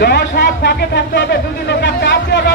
দশ হাত ফাঁকে থাকতে হবে দুদিন ওটা চাপ দেওয়া